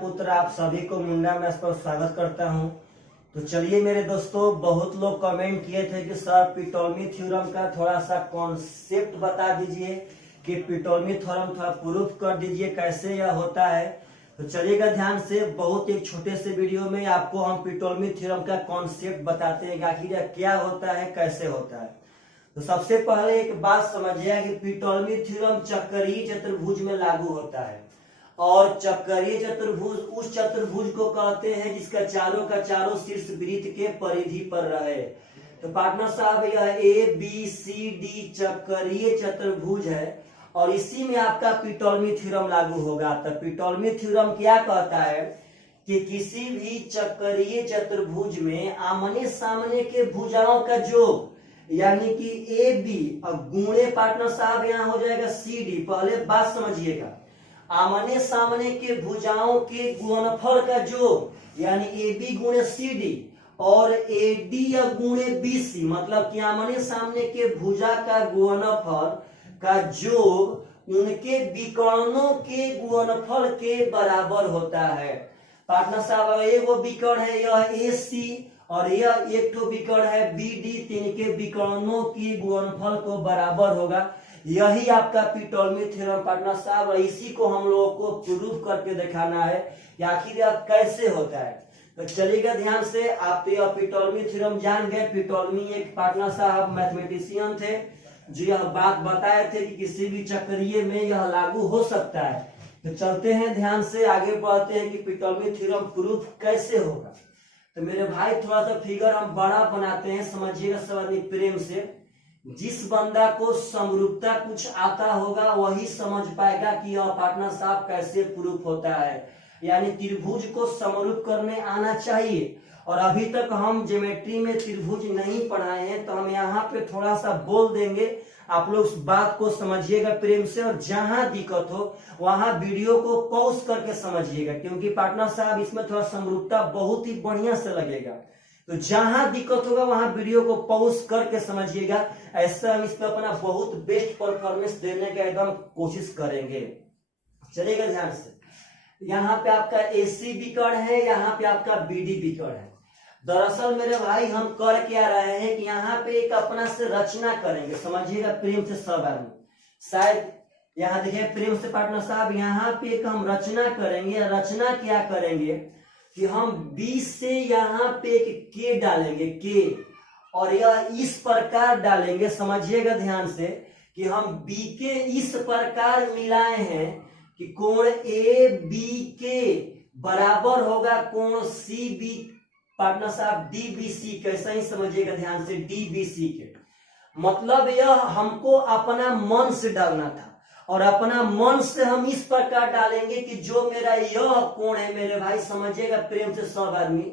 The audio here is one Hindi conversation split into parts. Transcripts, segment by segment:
पुत्र आप सभी को मुंडा मैथ्स पर स्वागत करता हूं। तो चलिए मेरे दोस्तों, बहुत लोग कमेंट किए थे कि सर पिटोलमी थ्योरम का थोड़ा सा कॉन्सेप्ट बता दीजिए कि पिटोलमी थ्योरम थोड़ा प्रूफ कर दीजिए कैसे यह होता है। तो चलिएगा ध्यान से, बहुत एक छोटे से वीडियो में आपको हम पिटोलमी थ्योरम का कॉन्सेप्ट बताते हैं कि आखिर यह क्या होता है, कैसे होता है। तो सबसे पहले एक बात समझिए कि पिटोलमी थ्योरम चक्रीय चतुर्भुज में लागू होता है और चक्रीय चतुर्भुज उस चतुर्भुज को कहते हैं जिसका चारों का चारों शीर्ष वृत्त के परिधि पर रहे। तो पार्टनर साहब, यह ABCD चक्रीय चतुर्भुज है और इसी में आपका पिटोलमी थ्योरम लागू होगा। तो पिटोलमी थ्योरम क्या कहता है कि किसी भी चक्रीय चतुर्भुज में आमने सामने के भुजाओं का योग यानी कि AB और गुणे पार्टनर साहब यहाँ हो जाएगा CD। पहले बात समझिएगा, आमने सामने के भुजाओं के गुणनफल का योग यानी AB गुणे CD और AD या गुणे BC, मतलब कि आमने सामने के भुजा का गुणनफल का योग उनके विकर्णों के गुणनफल के बराबर होता है। पार्टनर साहब, एक विकर्ण है यह AC और यह एक तो विकर्ण है BD, तीन के विकर्णों की गुणनफल को बराबर होगा। यही आपका पिटोलमी थ्योरम पार्टनर साहब, इसी को हम लोगों को प्रूफ करके दिखाना है कि आखिर यह कैसे होता है। तो चलिएगा ध्यान से, आप तो यह पिटोलमी थ्योरम जान गए। पिटोलमी एक पार्टनर साहब मैथमेटिशियन थे जो यह बात बताए थे कि किसी भी चक्रीय में यह लागू हो सकता है। तो चलते हैं ध्यान से, आगे बढ़ते हैं कि पिटोलमी थ्योरम प्रूफ कैसे होगा। तो मेरे भाई थोड़ा सा फिगर हम बड़ा बनाते हैं, समझिएगा सब प्रेम से। जिस बंदा को समरूपता कुछ आता होगा वही समझ पाएगा कि यह पार्टनर साहब कैसे प्रूफ होता है, यानी त्रिभुज को समरूप करने आना चाहिए। और अभी तक हम ज्योमेट्री में त्रिभुज नहीं पढ़ाए हैं तो हम यहाँ पे थोड़ा सा बोल देंगे, आप लोग उस बात को समझिएगा प्रेम से। और जहां दिक्कत हो वहां वीडियो को पॉज करके समझिएगा, क्योंकि पार्टनर साहब इसमें थोड़ा समरूपता बहुत ही बढ़िया से लगेगा। तो जहां दिक्कत होगा वहां वीडियो को पॉज करके समझिएगा, ऐसा हम इस पर अपना बहुत बेस्ट परफॉर्मेंस देने का एकदम कोशिश करेंगे। चलिएगा ध्यान से, यहाँ पे आपका AC विकर्ण है, यहाँ पे आपका BD विकर्ण है। दरअसल मेरे भाई हम कर क्या रहे हैं कि यहाँ पे एक अपना से रचना करेंगे, समझिएगा प्रेम से सब आदमी। शायद यहाँ देखिए प्रेम से पार्टनर साहब, यहाँ पे एक हम रचना करेंगे। रचना क्या करेंगे कि हम 20 से यहाँ पे एक K डालेंगे, K, और यह इस प्रकार डालेंगे, समझिएगा ध्यान से, कि हम B के इस प्रकार मिलाए हैं कि कोण ABK बराबर होगा कोण CB पार्टनर साहब DBC। कैसा ही समझिएगा ध्यान से, DBC के मतलब यह हमको अपना मन से डालना था और अपना मन से हम इस प्रकार डालेंगे कि जो मेरा यह कोण है मेरे भाई, समझिएगा प्रेम से सब आदमी,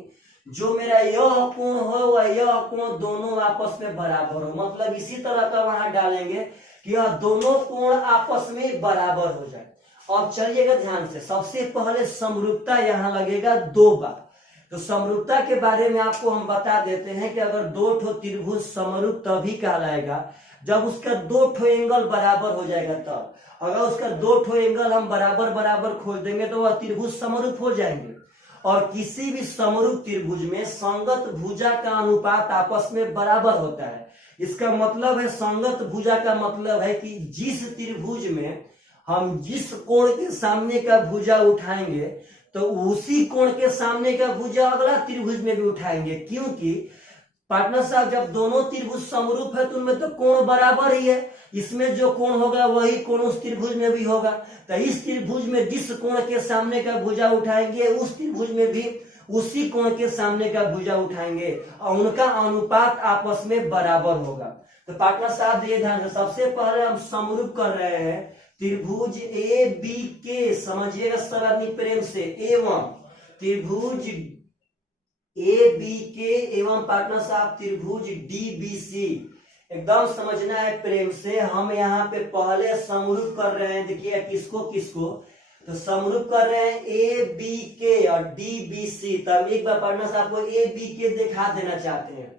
जो मेरा यह कोण हो वह यह कोण दोनों आपस में बराबर हो। मतलब इसी तरह का वहां डालेंगे कि यह दोनों कोण आपस में बराबर हो जाए। और चलिएगा ध्यान से, सबसे पहले समरूपता यहाँ लगेगा 2 बार। तो समरूपता के बारे में आपको हम बता देते हैं कि अगर 2 ठो त्रिभुज समरूप तभी कहलाएगा जब उसका 2 ठो एंगल बराबर हो जाएगा। तब अगर उसका 2 ठो एंगल हम बराबर बराबर खोल देंगे तो वह त्रिभुज समरूप हो जाएंगे। और किसी भी समरूप त्रिभुज में संगत भुजा का अनुपात आपस में बराबर होता है। इसका मतलब है, संगत भुजा का मतलब है कि जिस त्रिभुज में हम जिस कोण के सामने का भुजा उठाएंगे तो उसी कोण के सामने का भुजा अगला त्रिभुज में भी उठाएंगे। क्योंकि पार्टनर साहब जब दोनों त्रिभुज समरूप है तो उनमें तो कोण बराबर ही है, इसमें जो कोण होगा वही कोण उस त्रिभुज में भी होगा। तो इस त्रिभुज में जिस कोण के सामने का भुजा उठाएंगे उस त्रिभुज में भी उसी कोण के सामने का भुजा उठाएंगे और उनका अनुपात आपस में बराबर होगा। तो पार्टनर साहब ये ध्यान से, सबसे पहले हम समरूप कर रहे हैं त्रिभुज ABK, समझिएगा सब आदमी प्रेम से, एवं त्रिभुज ABK एवं पार्टनर साहब त्रिभुज DBC। एकदम समझना है प्रेम से, हम यहाँ पे पहले समरूप कर रहे हैं। देखिए किसको किसको, तो समरूप कर रहे हैं ABK और DBC। तब एक बार पार्टनर साहब को ABK दिखा देना चाहते हैं।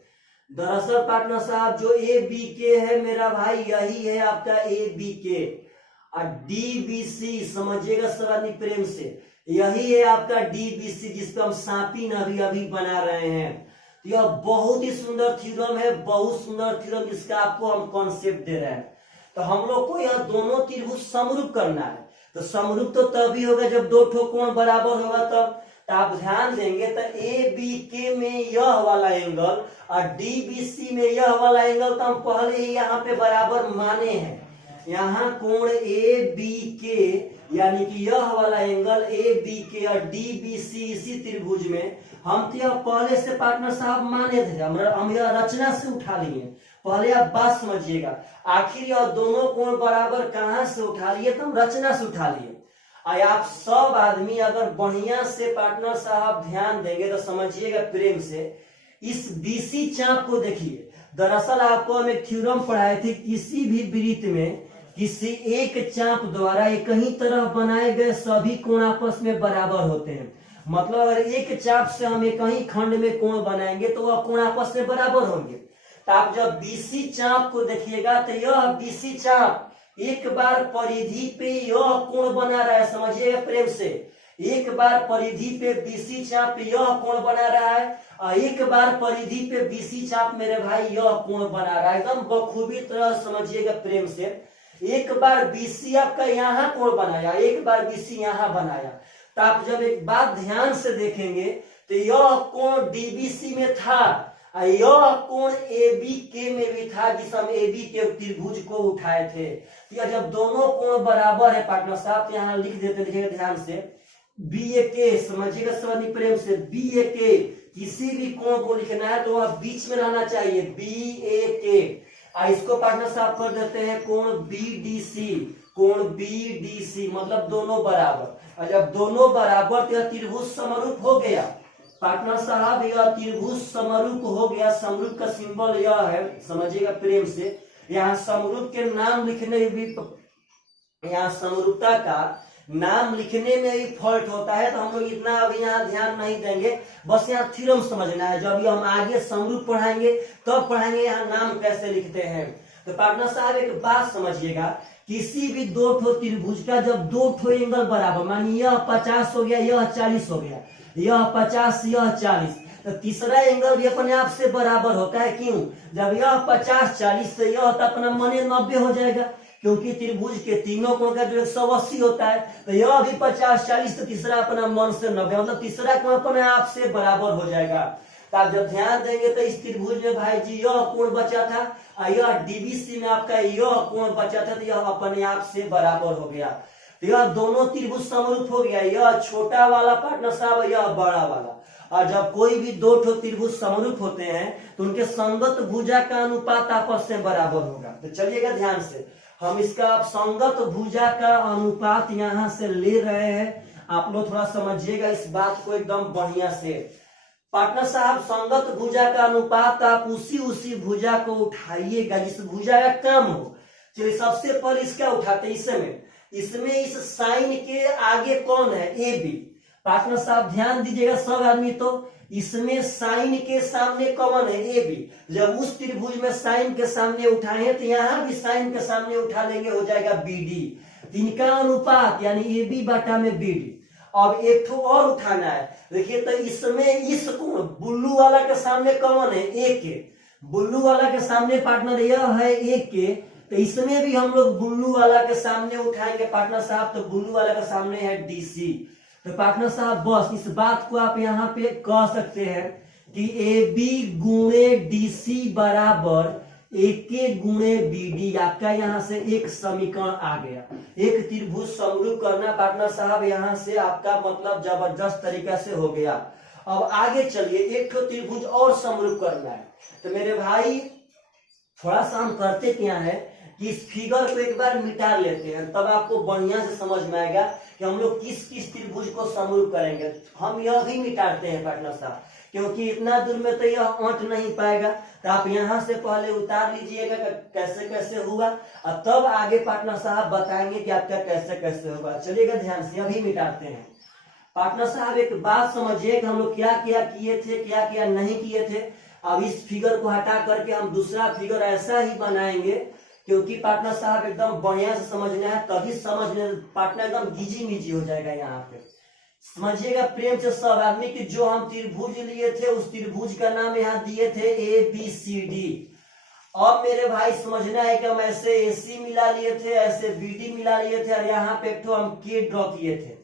दरअसल पार्टनर साहब जो ABK है मेरा भाई, यही है आपका ABK। और DBC समझिएगा सब आदमी प्रेम से, यही है आपका डीबीसी, जिसको हम सांपी अभी अभी बना रहे हैं। तो यह बहुत ही सुंदर थ्योरम है, बहुत सुंदर थ्योरम, जिसका आपको हम कॉन्सेप्ट दे रहे हैं। तो हम लोग को यह दोनों त्रिभुज समरूप करना है। तो समरूप तो तभी होगा जब दो ठो कोण बराबर होगा तब। तो आप ध्यान देंगे तो ए बी के में यह वाला एंगल और डी बी सी में यह वाला एंगल तो हम पहले ही यहाँ पे बराबर माने हैं। यहाँ कोण ए बी के यानी कि यह वाला एंगल ए बी के और डी बी सी इसी त्रिभुज में हम तो यह पहले से पार्टनर साहब माने थे, हम यह रचना से उठा लिए। पहले आप बात समझिएगा, आखिर यह दोनों कोण बराबर कहां से उठा लिए? तो हम रचना से उठा लिए। आप सब आदमी अगर बढ़िया से पार्टनर साहब ध्यान देंगे तो समझिएगा प्रेम से, इस बीसी चाप को देखिए। दरअसल आपको हम एक थ्योरम पढ़ाए थे, किसी भी वृत्त में किसी एक चाप द्वारा एक ही तरफ बनाए गए सभी कोण आपस में बराबर होते हैं। मतलब अगर एक चाप से हम एक ही खंड में कोण बनाएंगे तो वह कोण आपस में बराबर होंगे। तो आप जब बीसी चाप को देखिएगा तो यह बीसी चाप एक बार परिधि पे यह कोण बना रहा है, समझिएगा प्रेम से। एक बार परिधि पे बीसी चाप यह कोण बना रहा है और एक बार परिधि पे बीसी चाप मेरे भाई यह कोण बना रहा है। एकदम बखूबी तरह समझिएगा प्रेम से। एक बार बीसी आपका यहाँ कोण बनाया, एक बार बीसी यहाँ बनाया। तो आप जब एक बात ध्यान से देखेंगे तो यह कोण डीबीसी में था, यह कोण एबी के में भी था, जिस हम एबी के त्रिभुज को उठाए थे। तो जब दोनों कोण बराबर है पार्टनर साहब, तो यहाँ लिख देते, देखिएगा ध्यान से, बी ए के, समझिएगा समझिए प्रेम से, बी ए के किसी भी कोण को लिखना है तो वह बीच में रहना चाहिए, बी ए के। इसको पार्टनर साहब कर देते हैं कोण बी डी सी, कोण बी डी सी मतलब दोनों बराबर। और जब दोनों बराबर तो यह त्रिभुज समरूप हो गया पार्टनर साहब, यह त्रिभुज समरूप हो गया। समरूप का सिंबल यह है, समझिएगा प्रेम से। यहाँ समरूप के नाम लिखने भी, यहाँ समरूपता का नाम लिखने में ही फॉल्ट होता है, तो हम लोग इतना अभी यहाँ ध्यान नहीं देंगे। बस यहाँ थ्योरम समझना है, जब हम आगे समरूप पढ़ाएंगे तब पढ़ाएंगे यहाँ नाम कैसे लिखते हैं। तो पार्टनर साहब एक बात समझिएगा, किसी भी दो ठो त्रिभुज का जब दो ठो एंगल बराबर, मानिए यह 50 हो गया, यह 40 हो गया, यह 50 यह 40, तो तीसरा एंगल भी अपने आप से बराबर होता है। क्यों? जब यह 50 40 तो यह तो अपना मने 90 हो जाएगा, क्योंकि त्रिभुज के तीनों कोण का जो 180 होता है, तो यह भी 50 40 तो तीसरा अपना मन से 90, मतलब तीसरा कोण अपने आप से बराबर हो जाएगा। तो आप जब ध्यान देंगे तो इस त्रिभुज में भाई जी यह कोण बचा था और यह डीबीसी में आपका यह कोण बचा था, तो यह अपने आप से बराबर हो गया। तो यह दोनों त्रिभुज समरूप हो गया, यह छोटा वाला पार्टनर साहब, यह बड़ा वाला। और जब कोई भी दो ठो त्रिभुज समरूप होते हैं तो उनके संगत भुजा का अनुपात आपस में बराबर होगा। तो चलिएगा ध्यान से, हम इसका संगत भुजा का अनुपात यहाँ से ले रहे हैं। आप लोग थोड़ा समझिएगा इस बात को एकदम बढ़िया से। पार्टनर साहब संगत भुजा का अनुपात आप उसी भुजा को उठाइएगा जिस भुजा का कम हो। चलिए सबसे पहले इसका उठाते हैं, इसमें इस साइन के आगे कौन है? A B. पार्टनर साहब ध्यान दीजिएगा सब आदमी, तो इसमें साइन के सामने कौन है? A B. जब उस त्रिभुज में साइन के सामने उठाए हैं तो यहाँ भी साइन के सामने उठा लेंगे, हो जाएगा बी डी। इनका अनुपात यानी ए बी बटा में बी डी। अब एक ठो और उठाना है, देखिए तो इसमें इस कोण बुल्लू वाला के सामने कौन है? ए के। बुल्लू वाला के सामने पार्टनर यह है ए के, तो इसमें भी हम लोग बुल्लू वाला के सामने उठाएंगे पार्टनर साहब, तो बुल्लू वाला के सामने है डीसी। तो पार्टनर साहब बस इस बात को आप यहाँ पे कह सकते हैं कि ए बी गुणे डीसी बराबर ए के गुणे बी डी। आपका यहाँ से एक समीकरण आ गया। एक त्रिभुज समरूप करना पार्टनर साहब यहाँ से आपका मतलब जबरदस्त तरीका से हो गया। अब आगे चलिए, एक त्रिभुज और समरूप करना है। तो मेरे भाई थोड़ा सा हम करते क्या है कि इस फिगर को एक बार मिटा लेते हैं, तब आपको बढ़िया से समझ में आएगा कि हम लोग किस किस त्रिभुज को समरूप करेंगे। हम यह भी मिटाते हैं पार्टनर साहब, क्योंकि इतना दूर में तो यह अंट नहीं पाएगा। तो आप यहाँ से पहले उतार लीजिएगा कैसे कैसे हुआ, और तब आगे पार्टनर साहब बताएंगे कि आपका कैसे कैसे होगा। चलिएगा ध्यान से, अभी मिटाते हैं। पार्टनर साहब एक बात समझिए कि हम लोग क्या क्या किए थे, क्या क्या नहीं किए थे। अब इस फिगर को हटा करके हम दूसरा फिगर ऐसा ही बनाएंगे, क्योंकि पार्टनर साहब एकदम बढ़िया से समझना है, तभी समझने पार्टनर एकदम गीजी मिजी हो जाएगा। यहाँ पे समझिएगा प्रेम से सब आदमी की, जो हम त्रिभुज लिए थे उस त्रिभुज का नाम यहाँ दिए थे ABCD। अब मेरे भाई समझना है कि हम ऐसे AC मिला लिए थे, ऐसे BD मिला लिए थे, और यहाँ पे एक तो हम K ड्रॉ किए थे,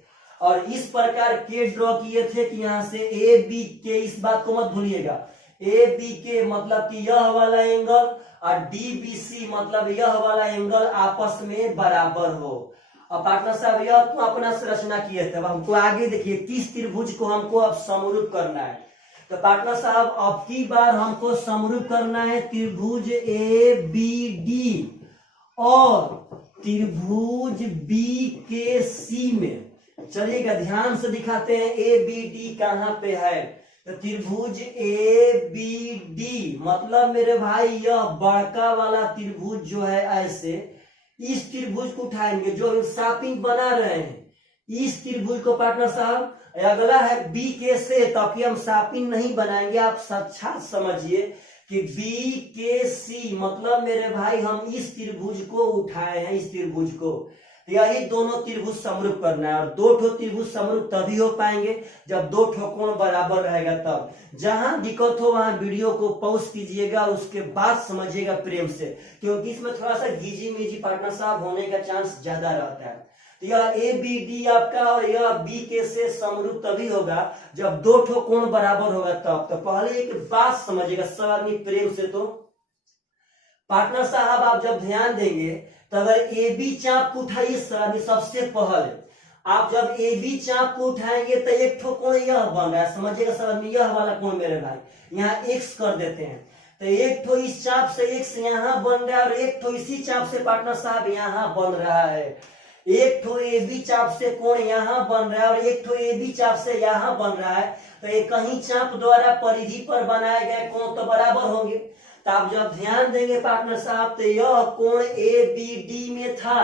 और इस प्रकार K ड्रॉ किए थे कि यहाँ से ABK, इस बात को मत भूलिएगा, ABK मतलब कि यह वाला एंगल और DBC मतलब यह वाला एंगल आपस में बराबर हो। अब पार्टनर साहब यह तो अपना संरचना किए थे, अब हमको आगे देखिए किस त्रिभुज को हमको अब समरूप करना है। तो पार्टनर साहब अब की बार हमको समरूप करना है त्रिभुज ABD और त्रिभुज BKC में। चलिएगा ध्यान से दिखाते हैं ABD कहाँ पे है। तो त्रिभुज ABD मतलब मेरे भाई यह बड़का वाला त्रिभुज जो है, ऐसे इस त्रिभुज को उठाएंगे जो शापिंग बना रहे हैं, इस त्रिभुज को पार्टनर साहब, अगला है BK से, ताकि हम शापिंग नहीं बनाएंगे, आप साक्षात समझिए कि BKC मतलब मेरे भाई हम इस त्रिभुज को उठाए हैं, इस त्रिभुज को। यही दोनों त्रिभुज समरूप करना है, और दो ठो त्रिभुज समरूप तभी हो पाएंगे जब दो ठो कोण बराबर रहेगा तब। जहां दिक्कत हो वहां वीडियो को पॉज कीजिएगा, उसके बाद समझिएगा प्रेम से, क्योंकि इसमें थोड़ा सा गीजी मीजी पार्टनर साहब होने का चांस ज्यादा रहता है। तो यह ABD आपका और यह BK से समरूप तभी होगा जब दो ठो कोण बराबर होगा तब। तो पहले एक बात समझिएगा सब आदमी प्रेम से, तो पार्टनर साहब आप जब ध्यान देंगे तो अगर AB चाप को उठाइए सबसे पहले, आप जब AB चाप को उठाएंगे तो एक ठो कोण यह बन रहा है, समझिएगा सब आदमी, यह वाला कोण मेरे भाई यहाँ X कर देते हैं, तो एक ठो इस चाप से X यहाँ बन रहा है और एक ठो इसी चाप से पार्टनर साहब यहाँ बन रहा है। एक ठो AB चाप से कोण यहाँ बन रहा है और एक ठो AB चाप से यहाँ बन रहा है, तो ये कहीं चाप द्वारा परिधि पर बनाए गए कोण तो बराबर होंगे। तो आप जब ध्यान देंगे पार्टनर साहब तो यह कोण ABD में था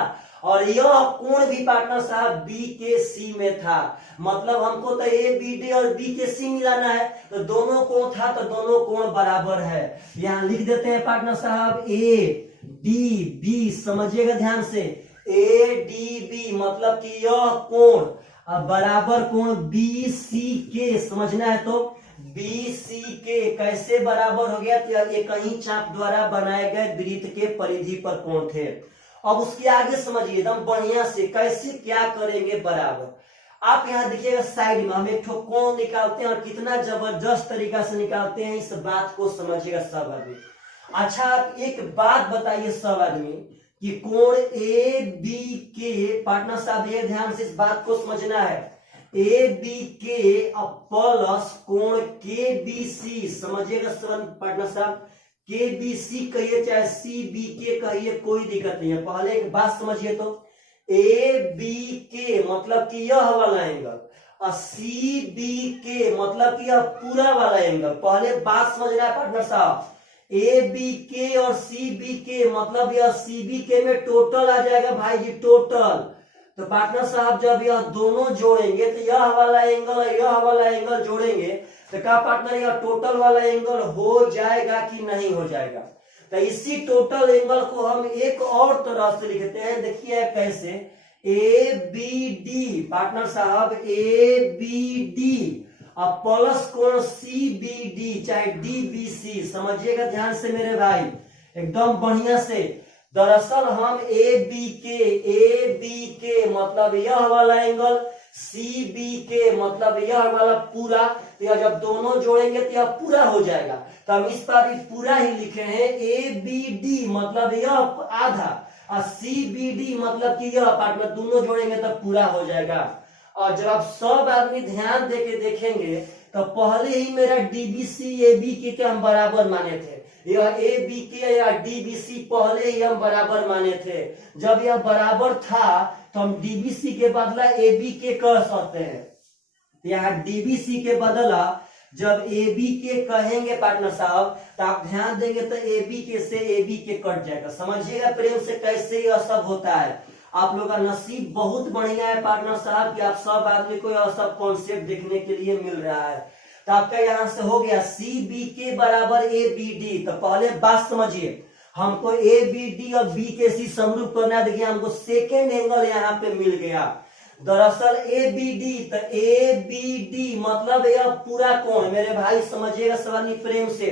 और यह कोण भी पार्टनर साहब BKC में था, मतलब हमको तो ABD और BKC मिलाना है, तो दोनों कोण था तो दोनों कोण बराबर है। यहाँ लिख देते हैं पार्टनर साहब ADB, समझिएगा ध्यान से, ADB मतलब कि यह कोण अब बराबर कोण BCK, समझना है तो BCK कैसे बराबर हो गया, तो ये कहीं चाप द्वारा बनाए गए वृत्त के परिधि पर कोण थे। अब उसके आगे समझिए एकदम बढ़िया से कैसे क्या करेंगे बराबर। आप यहाँ देखिएगा साइड में हम एक ठो कोण निकालते हैं और कितना जबरदस्त तरीका से निकालते हैं, इस बात को समझिएगा सब आदमी। अच्छा आप एक बात बताइए सब आदमी कि कोण ABK, पार्टनर साहब ये ध्यान से इस बात को समझना है, ABK प्लस कोण KBC, समझिएगा पार्टनर साहब, KBC कहिए चाहे CBK कहिए कोई दिक्कत नहीं है। पहले एक बात समझिए तो ABK मतलब कि यह वाला एंगल और CBK मतलब कि यह पूरा वाला एंगल। पहले बात समझना है पार्टनर साहब, ABK और CBK मतलब यह CBK में टोटल आ जाएगा भाई जी, टोटल। तो पार्टनर साहब जब यह दोनों जोड़ेंगे तो यह वाला एंगल और यह वाला एंगल जोड़ेंगे तो क्या पार्टनर यह टोटल वाला एंगल हो जाएगा कि नहीं हो जाएगा। तो इसी टोटल एंगल को हम एक और तरह से लिखते हैं, देखिए कैसे, ABD पार्टनर साहब ABD अब प्लस कोण CBD चाहे DBC, समझिएगा ध्यान से मेरे भाई एकदम बढ़िया से। दरअसल हम ABK मतलब यह वाला एंगल, CBK मतलब यह वाला पूरा, तो यह जब दोनों जोड़ेंगे तो यह पूरा हो जाएगा। तो हम इस पर भी पूरा ही लिखे हैं, ABD मतलब यह आधा और CBD मतलब कि यह पार्टनर, दोनों जोड़ेंगे तब पूरा हो जाएगा। और जब आप सब आदमी ध्यान देके देखेंगे तो पहले ही मेरा DBC ABK के हम बराबर माने थे, यह ABK या DBC पहले ही हम बराबर माने थे। जब यह बराबर था तो हम DBC के बदला ABK कर सकते हैं, यहाँ DBC के बदला जब ABK कहेंगे पार्टनर साहब तो आप ध्यान देंगे तो ABK से ABK कट जाएगा। समझिएगा प्रेम से कैसे यह सब होता है। आप लोग का नसीब बहुत बढ़िया है पार्टनर साहब कि आप सब आदमी को यह सब कॉन्सेप्ट देखने के लिए मिल रहा है। तो आपका यहाँ से हो गया CBK बराबर ABD। तो पहले बात समझिए, हमको ABD और BKC समरूप करना है। देखिए हमको सेकेंड एंगल यहाँ पे मिल गया, दरअसल ए बी डी, तो ए बी डी मतलब यह पूरा कोण, मेरे भाई समझिएगा सवाल प्रेम से।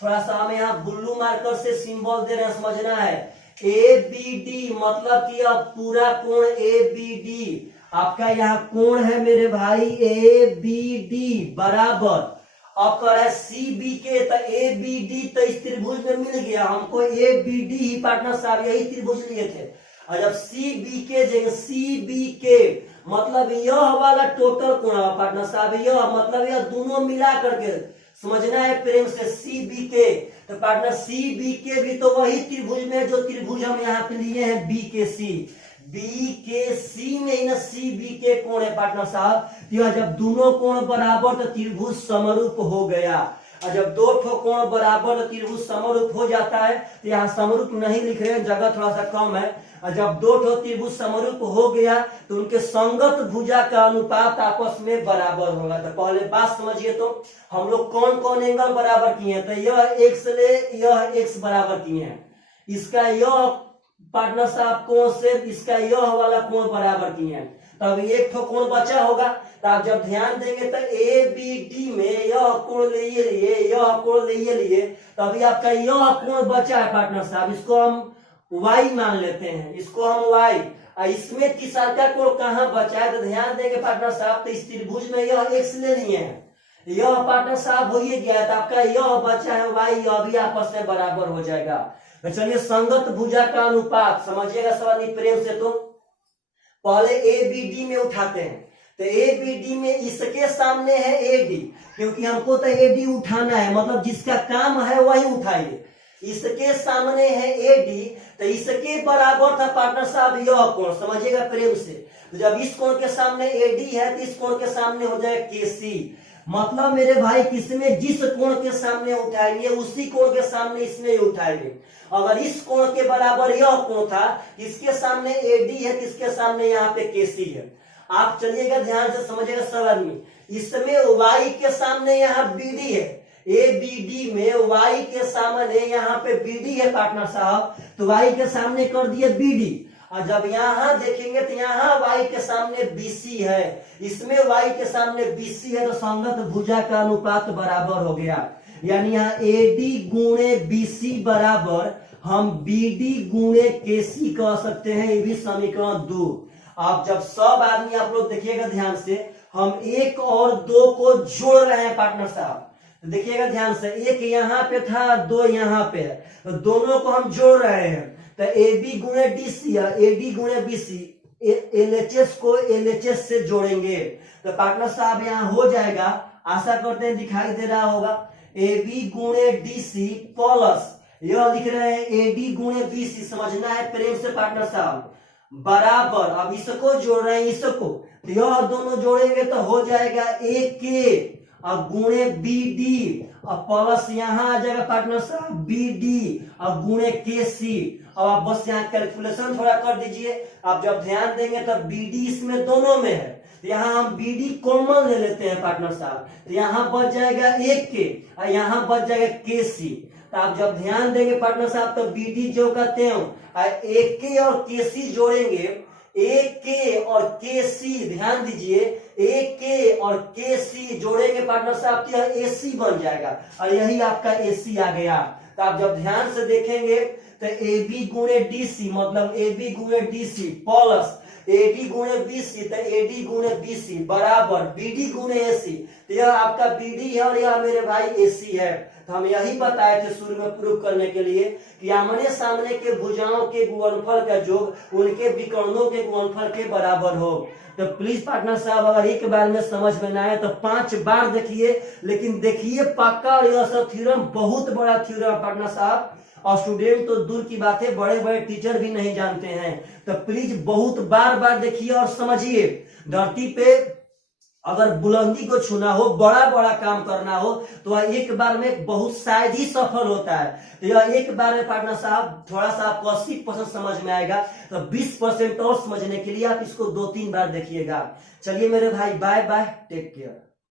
थोड़ा सा हमें यहाँ ब्लू मार्कर से सिंबल दे रहे हैं, समझना है। ए बी डी मतलब कि यह पूरा कोण ए बी डी, आपका यहाँ कोण है मेरे भाई ए बी डी बराबर, अब कह रहा है सी बी के, तो ए बी डी तो इस त्रिभुज में मिल गया हमको, ए बी डी ही पार्टनर साहब यही त्रिभुज लिए थे। और जब सी बी के जगह सी बी के मतलब यह वाला टोटल कोण पार्टनर साहब, यह मतलब यह दोनों मिला करके समझना है प्रेम से, सी बी के, तो पार्टनर सी बी के भी तो वही त्रिभुज में जो त्रिभुज हम यहाँ पे लिए हैं बी के सी, बी के सी में ही ना सी बी के कोण है पार्टनर साहब। यह जब दोनों कोण बराबर तो त्रिभुज समरूप हो गया, और जब दो ठो कोण बराबर तो त्रिभुज समरूप हो जाता है। तो यहाँ समरूप नहीं लिख रहे हैं, जगह थोड़ा सा कम है। और जब दो ठो त्रिभुज समरूप हो गया तो उनके संगत भुजा का अनुपात आपस में बराबर होगा। तो पहले बात समझिए, तो हम लोग कौन कौन एंगल बराबर किए हैं, तो यह एक्स ले, यह एक्स बराबर किए हैं, इसका यह पार्टनर साहब कोण से इसका यह वाला कोण बराबर किए हैं, तब एक ठो कोण बचा होगा। तो आप जब ध्यान देंगे तो ए बी डी में यह कोण ले लिए, यह कोण ले लिए, तो अभी आपका यह कोण बचा है पार्टनर साहब, इसको हम y मान लेते हैं, इसको हम y, इसमें तीसरा का कोण कहाँ बचा है, तो ध्यान देंगे पार्टनर साहब, तो इस त्रिभुज में यह x ले लिए हैं, यह पार्टनर साहब हो ही गया, तो आपका यह बचा है y, यह भी आपस में बराबर हो जाएगा। तो चलिए संगत भुजा का अनुपात समझिएगा सवाल प्रेम से, तो पहले ए बी डी में उठाते हैं। तो ए बी डी में इसके सामने है ए डी, क्योंकि हमको तो ए डी उठाना है, मतलब जिसका काम है वही उठाइए। इसके सामने है ए डी, तो इसके बराबर था पार्टनर साहब यह कोण, समझिएगा प्रेम से। तो जब इस कोण के सामने ए डी है तो इस कोण के सामने हो जाएगा के सी, मतलब मेरे भाई किसमें जिस कोण के सामने उठाएंगे उसी कोण के सामने इसमें उठाएंगे। अगर इस कोण के बराबर यह कोण था, इसके सामने एडी है, किसके सामने यहाँ पे केसी है। आप चलिएगा ध्यान से समझिएगा सब आदमी, इसमें वाई के सामने यहाँ बीडी है, ए बी डी में वाई के सामने यहाँ पे बीडी है पार्टनर साहब, तो वाई के सामने कर दिए बीडी। और जब यहाँ देखेंगे तो यहाँ वाई के सामने बीसी है, इसमें वाई के सामने बीसी है, तो संगत भुजा का अनुपात बराबर हो गया। यानी यहाँ एडी गुणे बीसी बराबर हम बीडी गुणे केसी कह सकते हैं, ये भी समीकरण 2। आप जब सब आदमी आप लोग देखिएगा ध्यान से, हम 1 और 2 को जोड़ रहे हैं पार्टनर साहब, तो देखिएगा ध्यान से, 1 यहाँ पे था, 2 यहाँ पे है, तो दोनों को हम जोड़ रहे हैं। तो ए बी गुणे डी सी या ए डी गुणे बी सी, एलएचएस को एलएचएस से जोड़ेंगे तो पार्टनर साहब यहाँ हो जाएगा, आशा करते हैं दिखाई दे रहा होगा, ए बी गुणे डी सी प्लस यह लिख रहे हैं ए डी गुणे बी सी, समझना है प्रेम से पार्टनर साहब, बराबर, अब इसको जोड़ रहे हैं इसको, तो यह दोनों जोड़ेंगे तो हो जाएगा ए के और गुणे बी डी और प्लस यहाँ आ जाएगा पार्टनर साहब बी डी और गुणे के सी। अब आप बस यहाँ कैलकुलेशन थोड़ा कर दीजिए, आप जब ध्यान देंगे तो बी डी इसमें दोनों में है, तो यहाँ हम बी डी कॉमन ले लेते हैं पार्टनर साहब, तो यहाँ बच जाएगा एक के और यहाँ बच जाएगा के सी। तो आप जब ध्यान देंगे पार्टनर साहब तो बी डी जो कहते हैं एक के और के सी जोड़ेंगे, ए के और के सी, ध्यान दीजिए ए के और के सी जोड़ेंगे पार्टनर साहब तो यह ए सी बन जाएगा और यही आपका ए सी आ गया। तो आप जब ध्यान से देखेंगे तो ए बी गुणे डी सी मतलब ए बी गुणे D C plus A D गुणे बी सी तो ए डी गुणे बी सी बराबर बी डी गुणे ए सी, तो यह आपका बी डी है और यह मेरे भाई ए सी है। तो हम यही बताए थे शुरू में प्रूफ करने के लिए कि आमने सामने के भुजाओं के गुणनफल का योग उनके विकर्णों के गुणनफल के बराबर हो। तो प्लीज पार्टनर साहब अगर एक बार में समझ में ना आए तो 5 बार देखिए, लेकिन देखिए पक्का, और यह सब थ्योरम बहुत बड़ा थ्योरम पार्टनर साहब, और स्टूडेंट तो दूर की बात है, बड़े बड़े टीचर भी नहीं जानते हैं। तो प्लीज बहुत बार बार देखिए और समझिए। धरती पे अगर बुलंदी को छूना हो, बड़ा बड़ा काम करना हो, तो वह एक बार में बहुत शायद ही सफल होता है। तो यह एक बार में पार्टनर साहब थोड़ा सा आपको 80% समझ में आएगा, तो 20% और समझने के लिए आप इसको 2-3 बार देखिएगा। चलिए मेरे भाई, बाय बाय, टेक केयर।